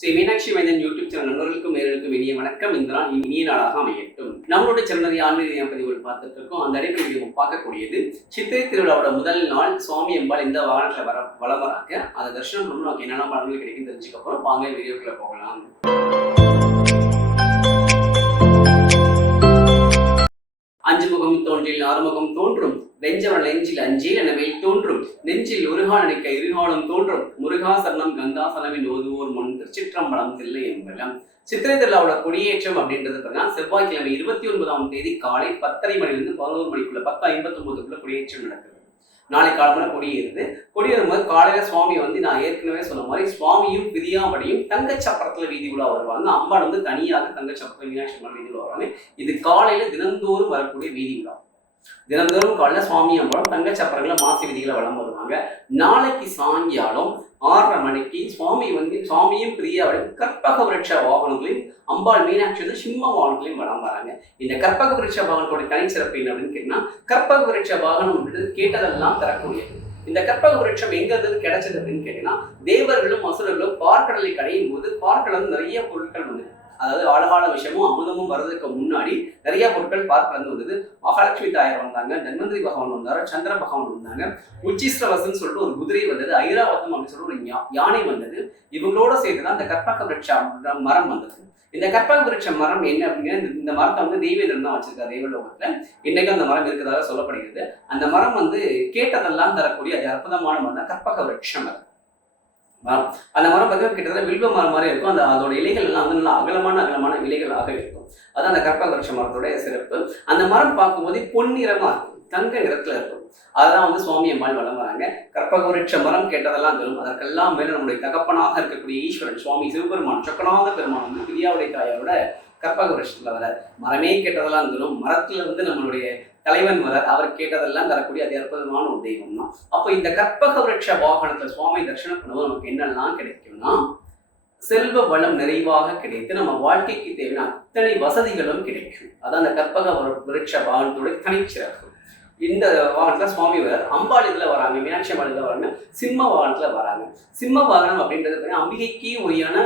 ஸ்ரீ மீனாட்சி மைந்தன் YouTube channel நண்பர்களுக்கும் நேயர்களுக்கும் இனிய வணக்கம். இந்த நாள் இனிய நாளாக அமையட்டும். நம்மளுடைய சிறந்த ஆன்மீக பதிவுகள் பார்த்துட்டு இருக்கோம். அந்த அடிப்படையில் நம்ம பார்க்கக்கூடியது சித்திரை திருவிழாவோட முதல் நாள் சுவாமி அம்பாள் இந்த வாகனத்தில் வலம் வராங்க. அதை தரிசனம் பண்ணணும். நமக்கு என்னென்ன பலன்கள் கிடைக்கும் தெரிஞ்சுக்க போறோம். வாங்க வீடியோக்குள்ள போகலாம். அஞ்சு முகம் தோன்றில் ஆறுமுகம் தோன்றும், வெஞ்சவன் நெஞ்சில் அஞ்சில் எனவே தோன்றும், நெஞ்சில் ஒருகால் நினைக்க இருகாலம் தோன்றும், முருகாசரணம் கங்காசனமின் ஓதுவோர் முன் திருச்சிற்றம்பலம் தில்லை என்பலம். சித்திரை திருவிழாவோட கொடியேற்றம் அப்படின்றது பார்த்தீங்கன்னா செவ்வாய்க்கிழமை 29ஆம் தேதி காலை 10:30 மணிலிருந்து 11 மணிக்குள்ள 10:59 கொடியேற்றம் நடக்குது. நாளை காலமான கொடியேறுது. கொடியேறும்போது காலையில சுவாமி நான் ஏற்கனவே சொன்ன மாதிரி சுவாமியும் பிரியாமடியும் தங்கச்சப்பரத்துல வீதி உலா வருவாங்க. அம்பாள் தனியாக தங்கச்சப்பரத்துல மீனாட்சி அம்மன் வீதி உலா வருவாங்க. இது காலையில தினந்தோறும் வரக்கூடிய வீதி உலா. தினந்தோறும் காலையில சுவாமி அம்பாளும் தங்கச்சப்பரங்கள மாசி வீதிகளை வலம் வருவாங்க. நாளைக்கு சாயங்காலம் 6:30 மணிக்கு சுவாமியும் பிரியாவடையும் கற்பக விருட்ச வாகனங்களையும் அம்பாள் மீனாட்சி சிம்ம வாகனங்களையும் வளம் வராங்க. இந்த கற்பக விருட்ச வாகனத்தோட தனிச்சிறப்பு என்ன அப்படின்னு கேட்டீங்கன்னா, கற்பக விருட்ச வாகனம் அப்படின்றது கேட்டதெல்லாம் தரக்கூடியது. இந்த கற்பக விருட்சம் எங்க இருந்து கிடைச்சது அப்படின்னு கேட்டீங்கன்னா, தேவர்களும் அசுரர்களும் பார்க்கடலை கடையும் போது பார்க்கடல் நிறைய பொருட்கள் அதாவது ஆழகால விஷயமும் அமுதமும் வர்றதுக்கு முன்னாடி நிறைய பொருட்கள் பார்க்கலந்து வந்தது. மகாலட்சுமி தாயார் வந்தாங்க, தன்வந்திரி பகவான் வந்தாரு, சந்திர பகவான் வந்தாங்க, உச்சிஸ்ரவசன் சொல்லிட்டு ஒரு குதிரை வந்தது, ஐராவதம் அப்படின்னு சொல்லிட்டு ஒரு யானை வந்தது. இவங்களோட சேர்த்துதான் இந்த கற்பக விருட்ச மரம் வந்தது. இந்த கற்பக விருட்ச மரம் என்ன அப்படின்னா, இந்த மரத்தை தெய்வேந்திரன் தான் வச்சிருக்காரு தேவலோகத்துல. இன்னைக்கு அந்த மரம் இருக்கிறதாக சொல்லப்படுகிறது. அந்த மரம் கேட்டதெல்லாம் தரக்கூடிய அது அற்புதமான மரம் தான் கற்பக விருட்ச மரம். அந்த மரம் பார்த்தீங்கன்னா கிட்டத்தட்ட வில்வ மரம் மாதிரி இருக்கும். அதோட இலைகள் எல்லாம் நல்லா அகலமான இலைகளாக இருக்கும். அதான் அந்த கற்பக விருட்ச மரத்தோட சிறப்பு. அந்த மரம் பார்க்கும்போது பொன்னிறமா இருக்கும், தங்க நிறத்துல இருக்கும். அதுதான் சுவாமி அம்பாள் வலம் வராங்க. கற்பக விருட்ச மரம் கேட்டதெல்லாம் தரும். அதற்கெல்லாம் மேல நம்முடைய தகப்பனாக இருக்கக்கூடிய ஈஸ்வரன் சுவாமி சிவபெருமான் சொக்கநாத பெருமான் பிரியாவுடைய தாயாரோட கற்பக விருட்சத்துல வர மரமே கேட்டதெல்லாம் தரும். மரத்துல நம்மளுடைய தலைவன் வரார், அவர் கேட்டதெல்லாம் தரக்கூடிய அது அற்புதமான ஒரு தெய்வம் தான். அப்போ இந்த கற்பக விருட்ச வாகனத்துல சுவாமி தரிசனம் பண்ணும்போது நமக்கு என்னெல்லாம் கிடைக்கும்னா, செல்வ வளம் நிறைவாக கிடைத்து நம்ம வாழ்க்கைக்கு தேவையான அத்தனை வசதிகளும் கிடைக்கும். அதான் அந்த கற்பக விருட்ச வாகனத்தோட தனிச்சிறப்பு. இந்த வாகனத்துல சுவாமி வரார். அம்பாள் இதுல வராங்க, மீனாட்சி அம்பாள் இதுல வராங்க, சிம்ம வாகனத்துல வராங்க. சிம்ம வாகனம் அப்படின்றது அம்பிகைக்கு உரியான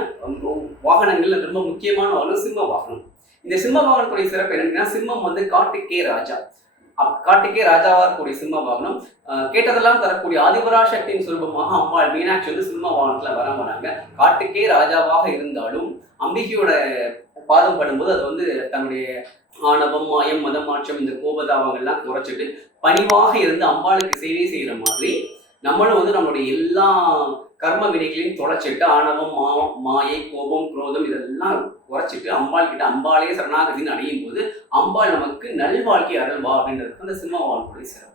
வாகனங்கள்ல ரொம்ப முக்கியமான வாகனம் சிம்ம வாகனம். இந்த சிம்ம வாகனத்துடைய சிறப்பு என்னன்னா, சிம்மம் காட்டுக்கே ராஜா. காட்டுக்கே ராஜாவா இருக்கக்கூடிய சிம்ம வாகனம். கேட்டதெல்லாம் தரக்கூடிய ஆதிபராசக்தியின் சுரூபமாக அம்பாள் மீனாட்சி சிம்ம வாகனத்துல வராங்க. காட்டுக்கே ராஜாவாக இருந்தாலும் அம்பிகையோட பாதம் படும்போது அது தன்னுடைய ஆணவம், மாயம், மதமாற்றம், இந்த கோபதாபங்கள்லாம் குறைச்சிட்டு பணிவாக இருந்து அம்பாளுக்கு சேவை செய்யற மாதிரி நம்மளும் நம்மளுடைய எல்லா கர்ம வினைகளையும் தொலைச்சிட்டு ஆணவம், மாயை, கோபம், குரோதம் இதெல்லாம் குறைச்சிட்டு அம்பாள் கிட்ட அம்பாலே சரணாகதின்னு அடையும் போது அம்பாள் நமக்கு நல்வாழ்க்கை அருள்வா அப்படின்றது அந்த சிம்ம வாகனத்துடைய சிறப்பு.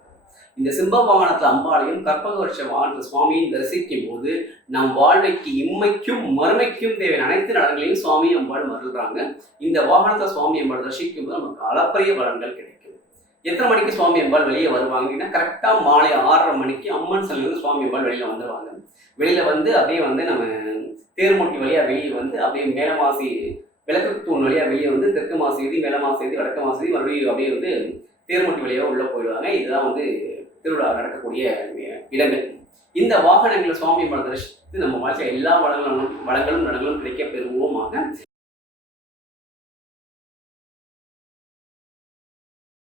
இந்த சிம்ம வாகனத்துல அம்பாளையும் கற்பக விருட்ச வாகனத்துல சுவாமியும் தரிசிக்கும் போது நம் வாழ்வைக்கு இம்மைக்கும் மறுமைக்கும் தேவையான அனைத்து நலன்களையும் சுவாமி அம்பாள் மருள்றாங்க. இந்த வாகனத்தை சுவாமி அம்பாள் தரிசிக்கும் போது நமக்கு அளப்பரிய பலன்கள் கிடைக்கும். எத்தனை மணிக்கு சுவாமி அம்பாள் வெளியே வருவாங்கன்னா, கரெக்டா மாலை 6:30 மணிக்கு அம்மன் சல்லிலிருந்து சுவாமி அம்பாள் வெளியில வந்துடுவாங்க. வெளியில அப்படியே நம்ம தேர்மொட்டி வழியா வெளியே அப்படியே மேலமாசி விளக்கு தூண் வழியா வெளியே தெற்கு மாசி வீதி, மேலமாசி வீதி, வடக்கு மாசி வீதி, மறுபடியும் அப்படியே தேர்மொட்டி வழியாக உள்ள போயிடுவாங்க. இதுதான் திருவிழா நடக்கக்கூடிய இடங்கள். இந்த வாகனங்களை சுவாமி அம்பாள் தரிசித்து நம்ம வாழ்க்கையில் எல்லா வளங்களும் நலங்களும் கிடைக்க பெறுவோமாக.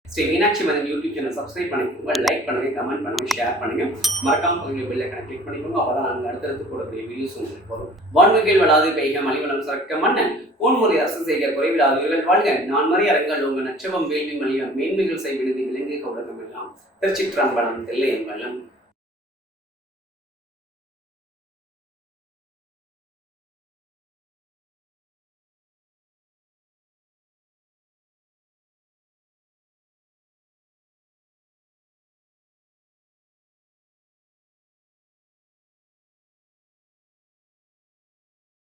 ஸ்ரீ மீனாட்சி மைந்தன் யூடியூப் சேனல் சப்ஸ்கிரைப் பண்ணிக்கோங்க, லைக் பண்ணுங்க, கமெண்ட் பண்ணுங்க, ஷேர் பண்ணுங்க. மறக்காம பகுதியில் பெல் ஐகானை கிளிக் பண்ணிக்கோங்க. அப்பதான் நாங்கள் அடுத்தடுத்து கூடக்கூடிய வீடியோஸ் உங்களுக்கு வரும். வான்மிகள் வளாது பெய்க மலிவளம் சுரக்க மன்னன் போன்முறை அரசு செய்க குறைவிலாதவர்கள் வாழ்க. நான் மறை அரங்கள் உங்க நச்சவம் வேள்வி மலிவம் மேன்மைகள் செய்வினது விலங்கு உலகம் எல்லாம். திருச்சிற்றம்பலம் தில்லை என்பலம்.